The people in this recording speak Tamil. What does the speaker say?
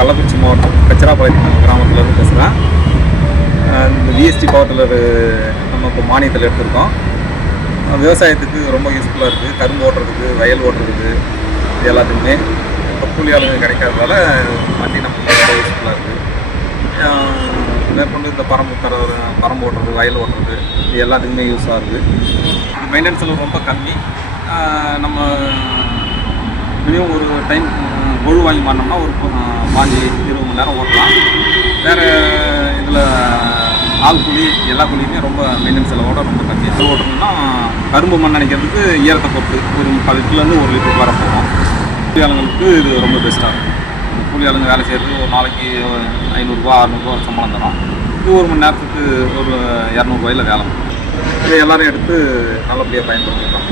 கள்ளக்குறிச்சி மாவட்டம் கச்சிராபாளையம் கிராமத்துலேருந்து பேசுகிறேன். இந்த விஎஸ்டி பவர் டில்லர் நம்ம இப்போ மானியத்தில் எடுத்திருக்கோம். விவசாயத்துக்கு ரொம்ப யூஸ்ஃபுல்லாக இருக்குது. கரும்பு ஓட்டுறதுக்கு, வயல் ஓட்டுறதுக்கு, இது எல்லாத்துக்குமே இப்போ கூலி ஆளுங்க கிடைக்காததால வண்டி நமக்கு ரொம்ப யூஸ்ஃபுல்லாக இருக்குது. மேற்கொண்டு இந்த பரம்பு ஓட்டுறது, வயல் ஓட்டுறது, இது எல்லாத்துக்குமே யூஸாக இருக்குது. இது மெயின்டெனன்ஸ் செலவு ரொம்ப கம்மி. நம்ம மினிமம் ஒரு டைம் ஒழு வாங்கி மாறினோம்னா ஒரு 15-20 மணி நேரம் ஓட்டலாம். வேறு இதில் ஆள் கூலி எல்லா கூலியுமே ரொம்ப மெயின்டெனன்ஸ் செலவோட ரொம்ப கம்மி. இது ஓட்டணும்னா கரும்பு மண் நினைக்கிறதுக்கு ஈரத்தை பொறுத்து ஒரு 3/4 லிட்டர்லேருந்து 1 லிட்டர் வர போகும். கூலி ஆளுங்களுக்கு இது ரொம்ப பெஸ்ட்டாக இருக்கும். கூலி ஆளுங்க வேலை செய்கிறது ஒரு நாளைக்கு 500-600 சம்பளம் தரும். இது ஒரு மணி நேரத்துக்கு ஒரு 200 ரூபாயில் வேலை. இதை எல்லோரும் எடுத்து நல்லபடியாக பயன்படுத்திக்கலாம்.